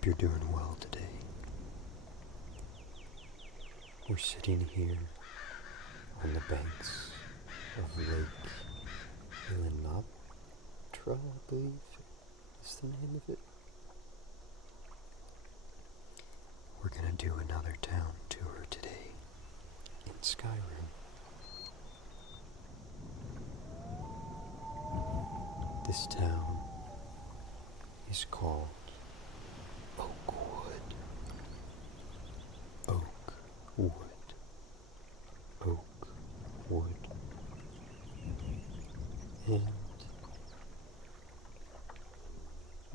hope you're doing well today. We're sitting here on the banks of Lake Unintentional, I believe is the name of it. We're gonna do another town tour today in Skyrim. This town is called Oakwood. Oakwood. Oakwood. And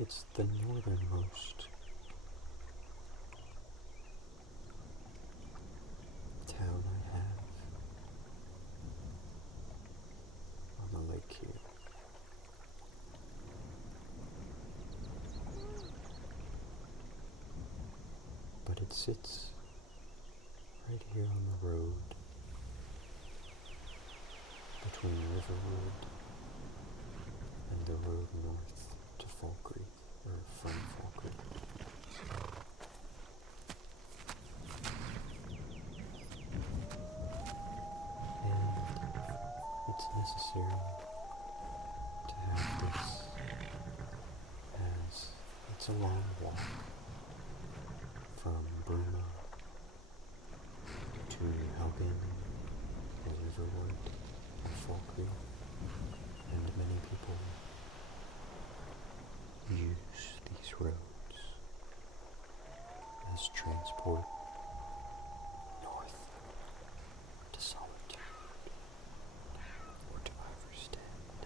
it's the northernmost town I have on the lake here. But it sits right here on the road between Riverwood and the road north to Falkreath, or from Falkreath. And it's necessary to have this, as it's a long walk from Bruma to Helgen or Riverwood or Falkreath, and many people use these roads as transport north to Solitude or to Iverstead.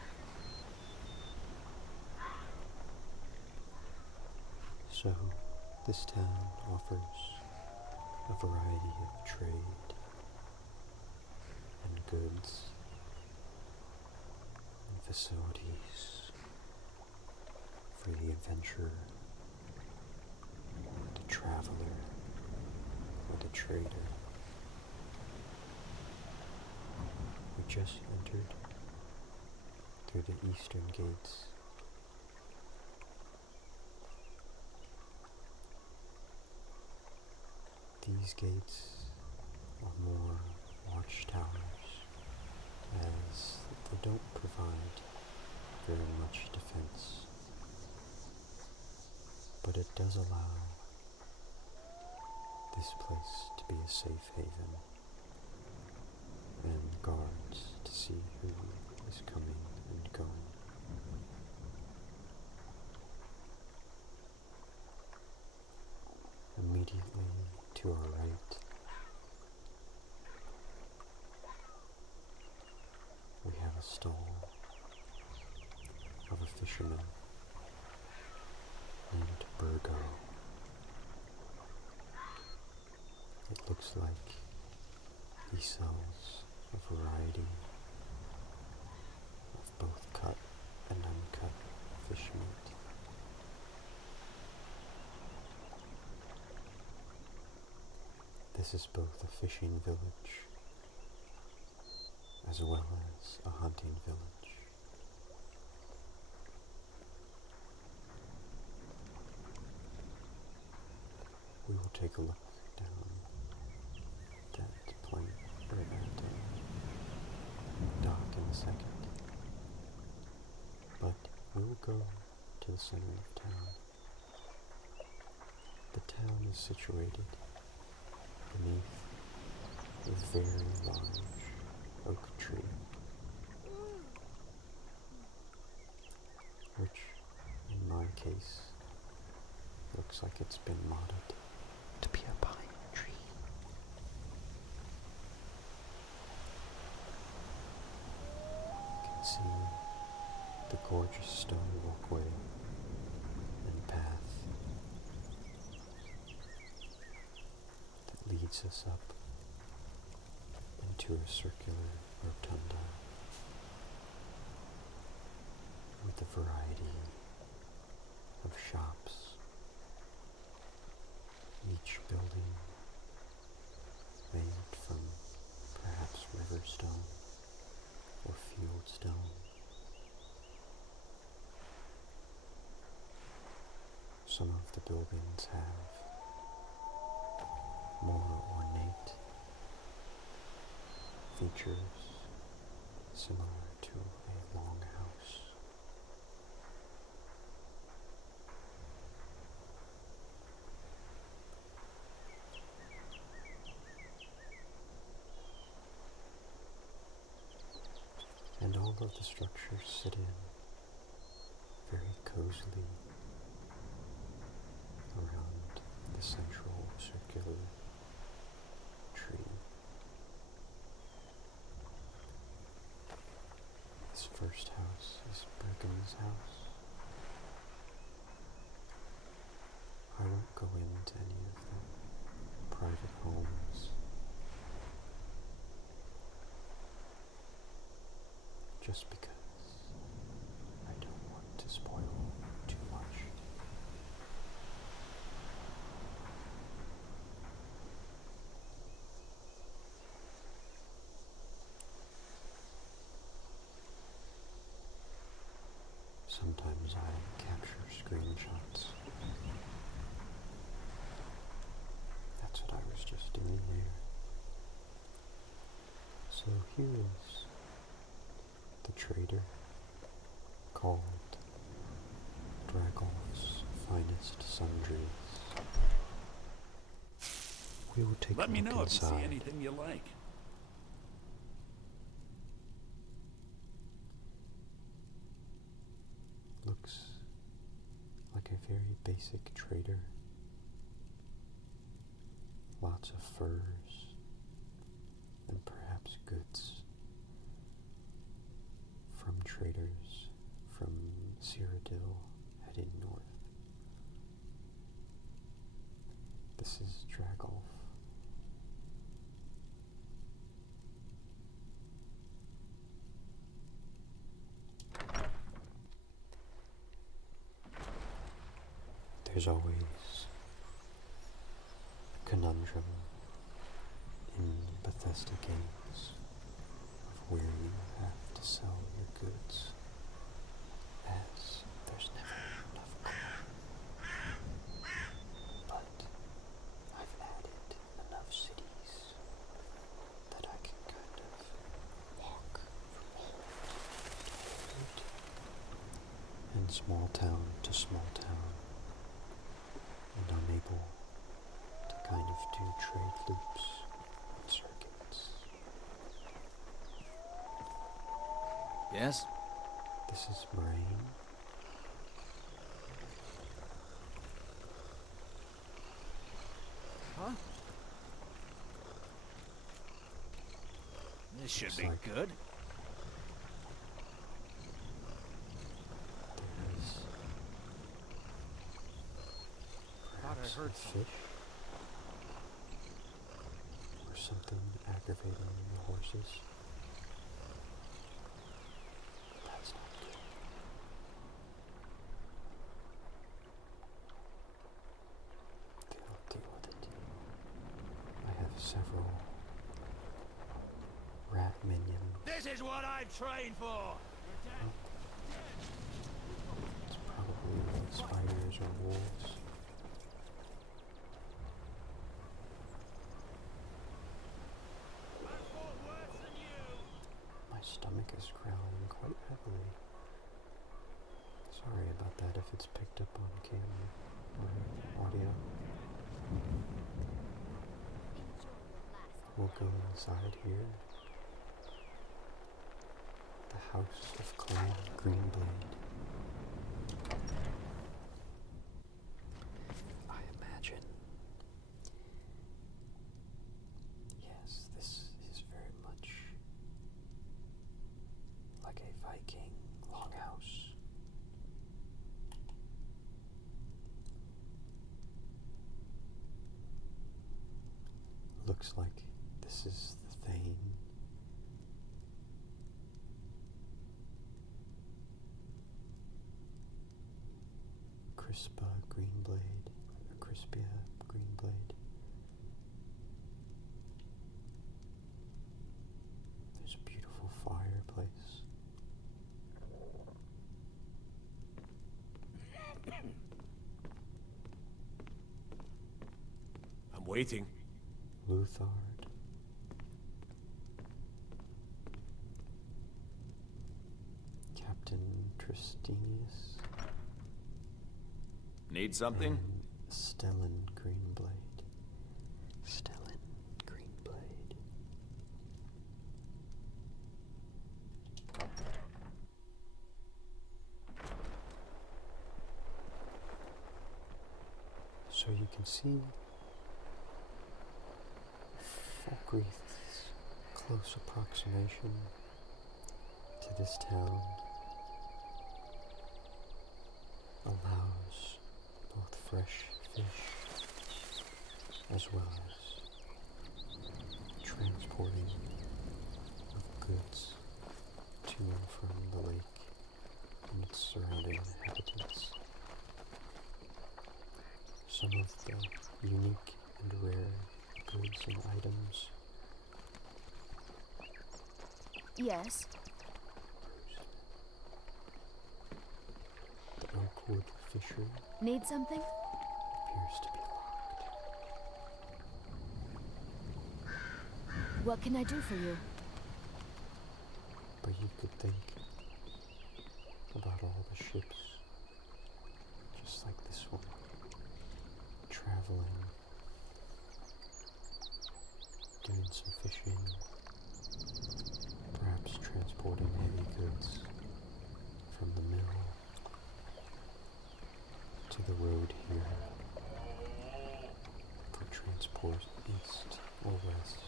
So this town offers a variety of trade and goods and facilities for the adventurer, the traveler, or the trader. We just entered through the eastern gates. These gates are more watchtowers, as they don't provide very much defense, but it does allow this place to be a safe haven, and guards to see who is coming and going. Immediately to our right, we have a stall of a fisherman named Burgo. It looks like he sells a variety of both cut and uncut fish meat. This is both a fishing village as well as a hunting village. We will take a look down that plank, or that dock in a second. But we will go to the center of town. The town is situated beneath a very large oak tree, which in my case looks like it's been modded to be a pine tree. You can see the gorgeous stone walkway and path that leads us up into a circular rotunda with a variety of shops, each building made from perhaps river stone or field stone. some of the buildings have more ornate features similar to a longhouse. And all of the structures sit in very cozily around the central circular tree. This first house is Brigham's house. I won't go into any of the private homes, just because I don't want to spoil too much. Sometimes I capture screenshots. That's what I was just doing there. So here is the trader called Dragolf's Finest Sundries. We will take a look inside. Let me know if you see anything you like. Looks like a very basic trader. Lots of furs and perhaps goods from traders from Cyrodiil heading north. This is Dragolf. There's always a conundrum in Bethesda games of where you have to sell your goods, as there's never enough gold. But I've added enough cities that I can kind of walk from old to old, and small town to small town, and I'm able to kind of do trade loops and circuits. Yes? This is Moraine. Huh? This should Looks be like good. There's Thought I perhaps heard a something. fish or something aggravating the horses. That's not good. They'll deal with it. I have several rat minions. This is what I trained for! It's probably spiders or wolves. My stomach is growling quite heavily. Sorry about that if it's picked up on camera or audio. We'll go inside here. The House of Clan Greenblade. I imagine. Yes, this is very much like a Viking longhouse. Looks like this is the Thane. Crispa Greenblade, or Crispia Greenblade. There's a beautiful fireplace. Waiting. Luthard. Captain Tristanius. Need something? And Stellan Greenblade. Stellan Greenblade. So you can see Falkreath's close approximation to this town allows both fresh fish as well as transporting of goods to and from the lake and its surrounding inhabitants. Some of the unique and rare goods and items. Yes. The Oakwood fishery Need something? appears to be locked. What can I do for you? But you could think about all the ships, just like this one, traveling, doing some fishing, perhaps transporting heavy goods from the mill to the road here for transport east or west.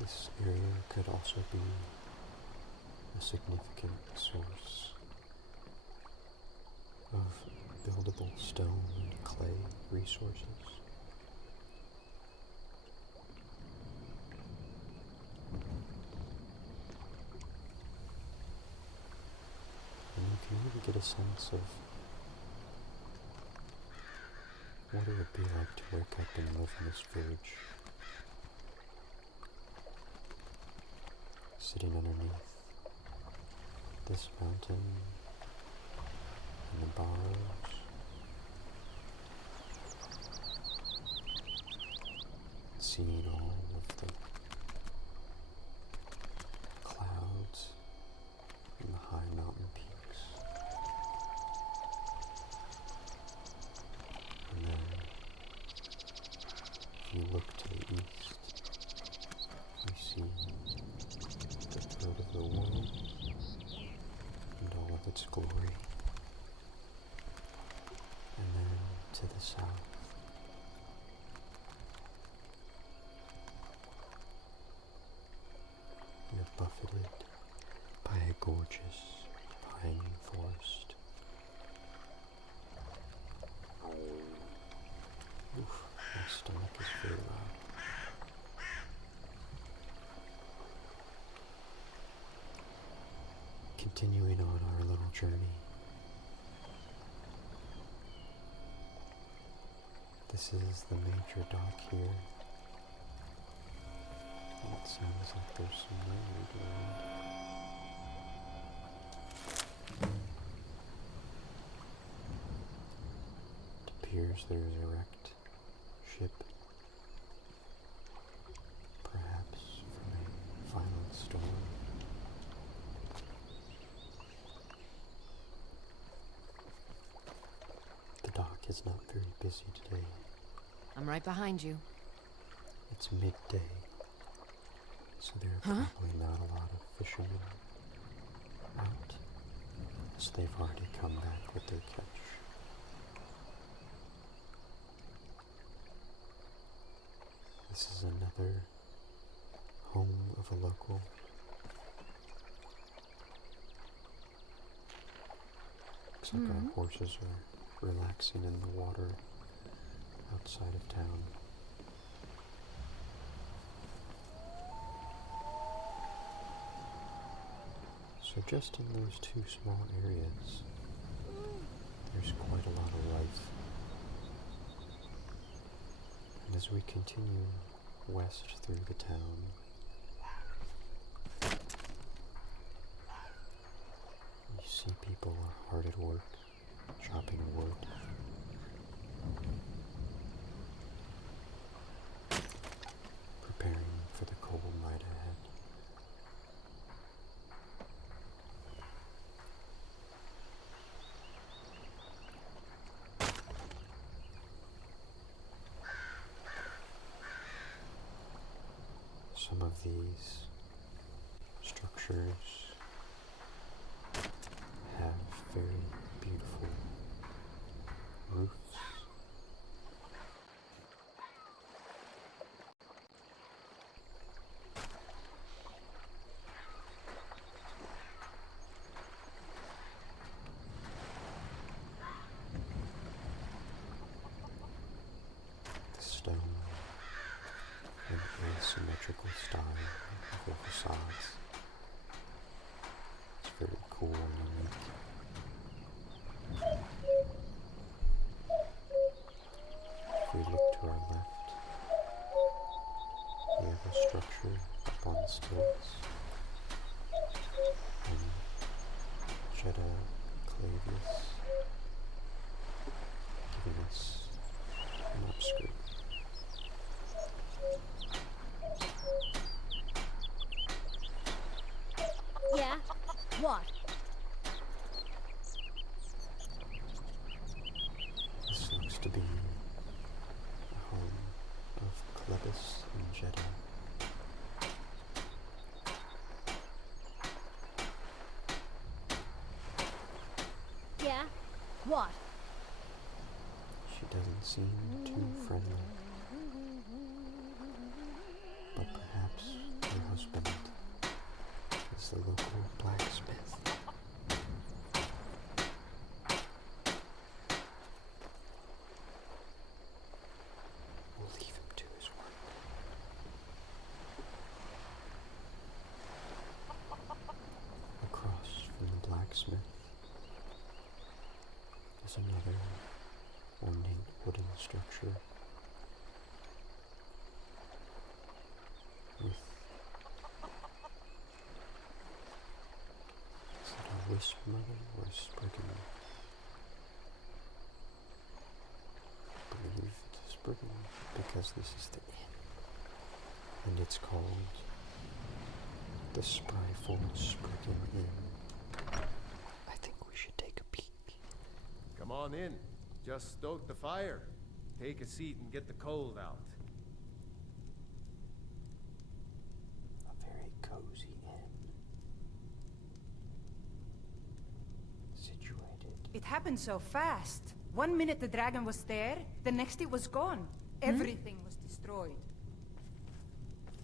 This area could also be a significant source of buildable stone and clay resources. And you can really get a sense of what it would be like to wake up and live in this village, sitting underneath this mountain and the bars, seeing all of the clouds and the high mountain peaks, and then if you look to the east, you see the throat of the world and all of its glory. And then to the south, you're buffeted by a gorgeous pine forest. Oof, my stomach is very loud. Continuing on our little journey, this is the major dock here. And it sounds like there's some railroad around. It appears there's a wrecked ship, perhaps from a violent storm. The dock is not very busy today. I'm right behind you. It's midday, so there are probably not a lot of fishermen out, as they've already come back with their catch. This is another home of a local. Looks like our horses are relaxing in the water outside of town. So just in those two small areas, there's quite a lot of life. And as we continue west through the town. You see people are hard at work, chopping wood. Preparing for the cold night ahead. Some of these structures have very beautiful roofs. The stone and asymmetrical style of the facades. It's very cool and unique. If we look to our left, we have a structure up on stilts and Jeddah Clavius giving us an upskirt. Yeah? What? This looks to be the home of Clebus and Jeddah. Yeah? What? She doesn't seem too friendly, but perhaps her husband is the local blacksmith. We'll leave him to his work. Across from the blacksmith is another ornate wooden structure with, is it a wisp mother or a spriggan? I believe it's a spriggan because this is the inn, and it's called the Spryful Spriggan Inn. I think we should take a peek. Come on in. Just stoke the fire. Take a seat and get the cold out. A very cozy inn. Situated. It happened so fast. 1 minute the dragon was there, the next it was gone. Everything was destroyed.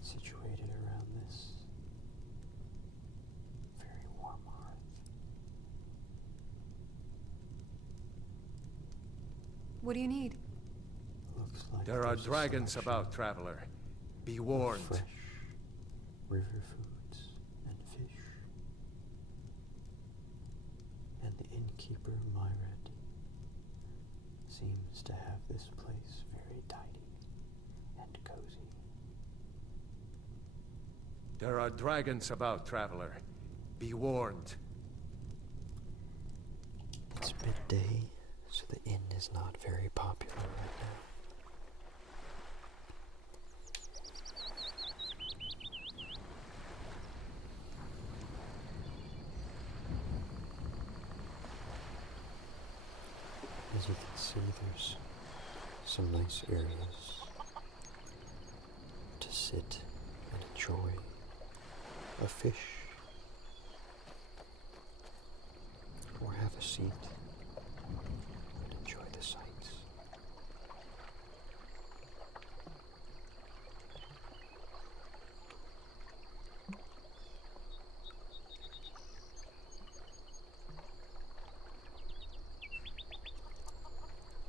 Situated around this very warm hearth. What do you need? Looks like There are there's a dragons selection about, traveler. Be of warned. fresh river foods and fish. And the innkeeper, Myred, seems to have this place very tidy and cozy. There are dragons about, traveler. Be warned. It's midday, so the inn is not very popular right now. As you can see, there's some nice areas to sit and enjoy a fish or have a seat and enjoy the sights.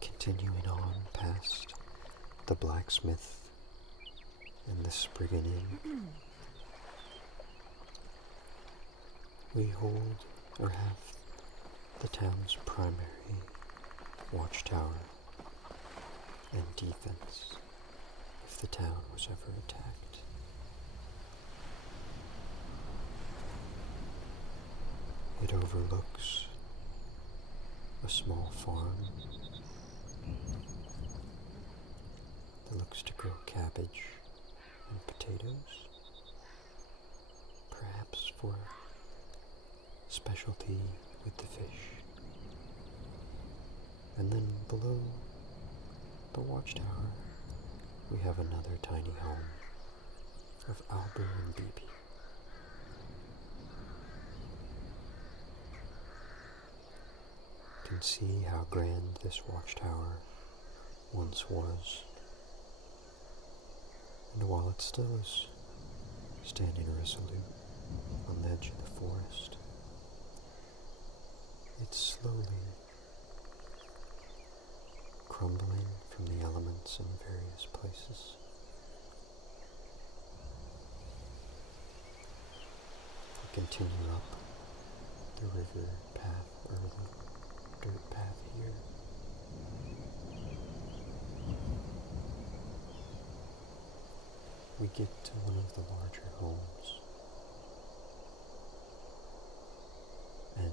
Continuing on past the blacksmith and the Spriggan Inn, we hold or have the town's primary watchtower and defense, if if the town was ever attacked. It overlooks a small farm that looks to grow cabbage and potatoes, perhaps for specialty with the fish. And then below the watchtower, we have another tiny home of Albu and Bibi. You can see how grand this watchtower once was. And while it still is standing resolute on the edge of the forest, it's slowly crumbling from the elements in various places. We continue up the river path, or the dirt path here. We get to one of the larger homes, and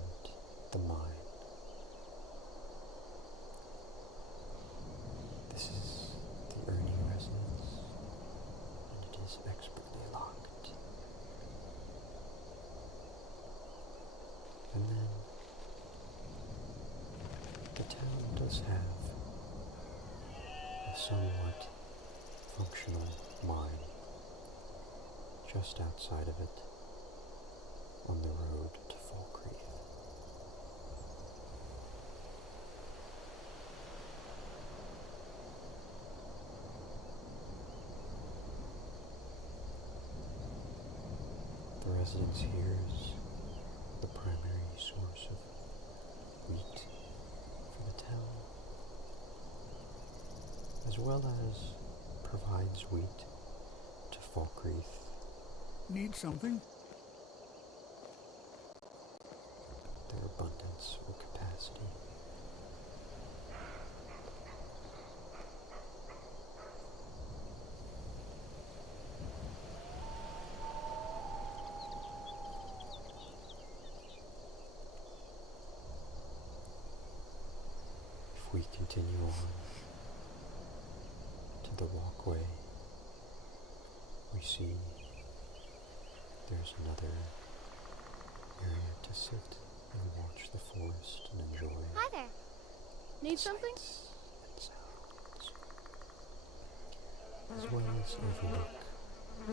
the mine. This is the Ernie residence, and it is expertly locked. And then the town does have a somewhat functional mine just outside of it on the road to Falkreath. The residence here is the primary source of wheat for the town, as well as provides wheat to Falkreath. Need something? Their abundance or capacity. If we continue on to the walkway, we see there's another area to sit and watch the forest and enjoy. Hi there. Need something? Sights and sounds, as well as overlook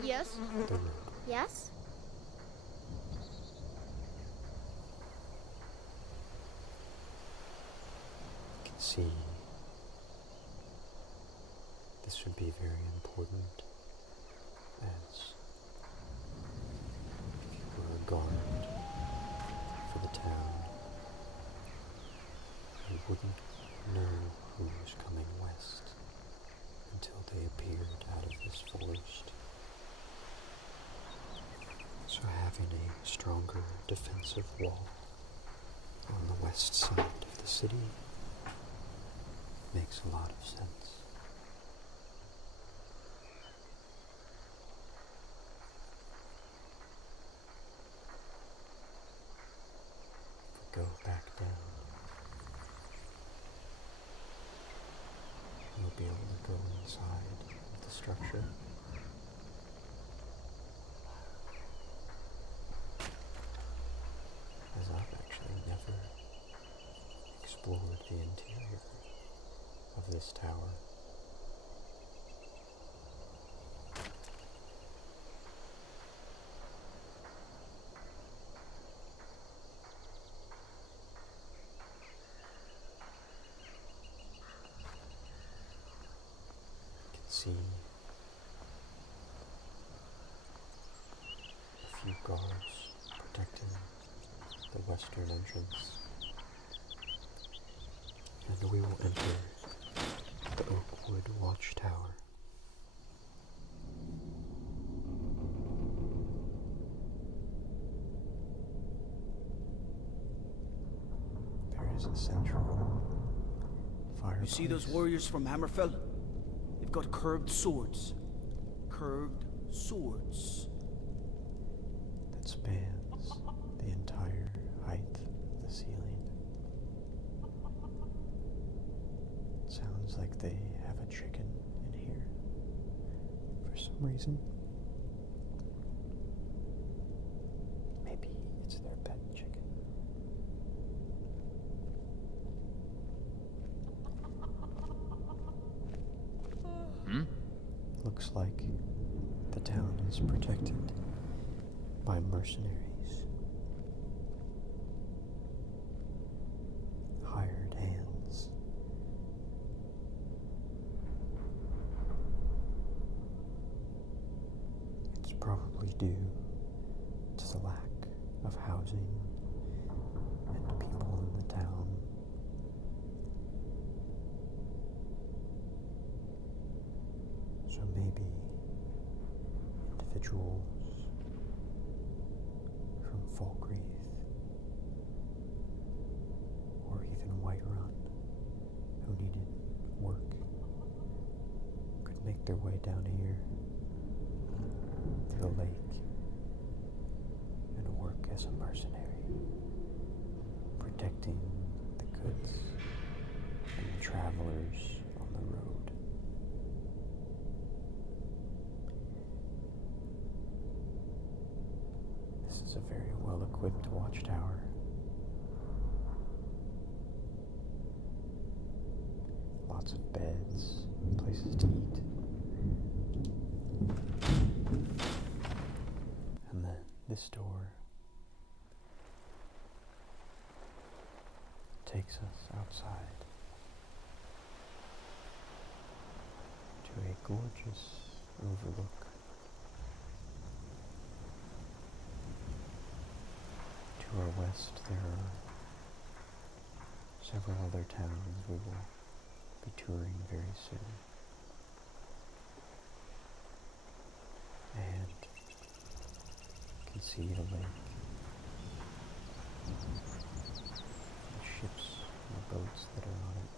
Yes. the road. Yes? You can see this would be very important, as if you were a guard for the town, you wouldn't know who was coming west until they appeared out of this forest. So having a stronger defensive wall on the west side of the city makes a lot of sense. If we go back down, you'll be able to go inside of the structure. As I've actually never explored the interior of this tower. You can see a few guards protecting the western entrance, and we will enter the Oakwood watchtower. There is a central fireplace. You see those warriors from Hammerfell? They've got curved swords. curved swords. that spans the entire height of the ceiling. Sounds like they have a chicken in here for some reason. Maybe it's their pet chicken. Looks like the town is protected by mercenaries. Hired hands. It's probably due to the lack of housing and people in the town. So maybe individuals from Falkreath or even Whiterun who needed work could make their way down here to the lake and work as a mercenary, protecting the goods and the travelers on the road. This is a very well-equipped watchtower. Lots of beds, places to eat. And then this door takes us outside to a gorgeous overlook. To our west, there are several other towns we will be touring very soon. And you can see the lake, the ships and the boats that are on it.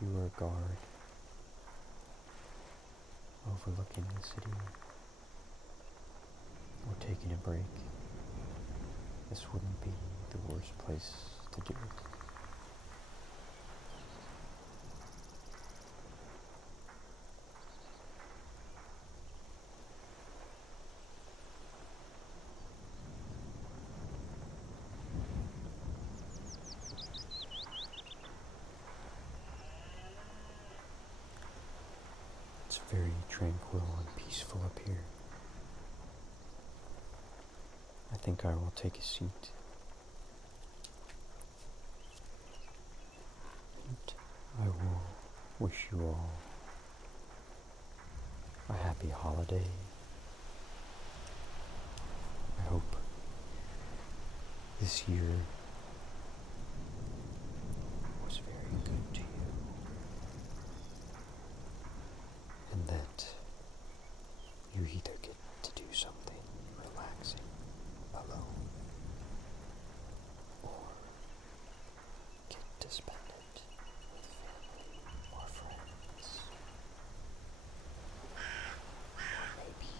If you were a guard overlooking the city or taking a break, this wouldn't be the worst place to do it. It's very tranquil and peaceful up here. I think I will take a seat. And I will wish you all a happy holiday. I hope this year was very good to you. And that you either get to do something relaxing alone or get to spend it with family or friends. Or maybe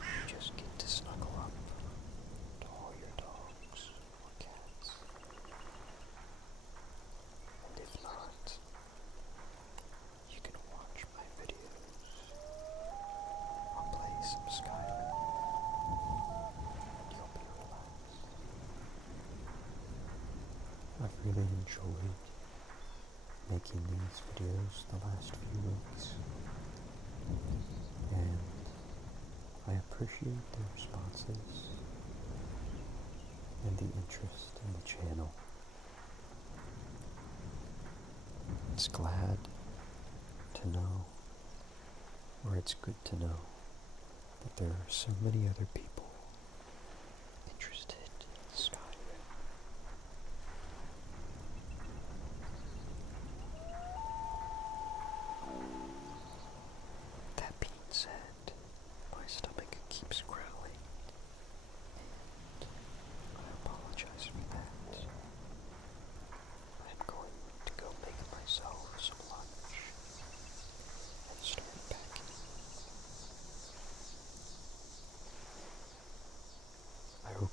you just get to snuggle up to all your dogs or cats. And if not, you can watch my videos or play some Skyrim. And you'll be relaxed. I've really enjoyed making these videos the last few weeks. And I appreciate the responses and the interest in the channel. It's glad to know, or it's good to know, that there are so many other people interested in Skyrim. That being said, my stomach keeps growling.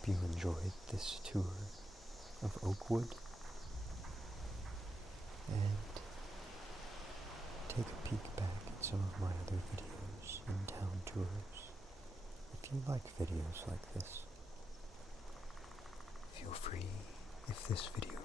you enjoyed this tour of Oakwood, and take a peek back at some of my other videos and town tours. If you like videos like this, feel free, if this video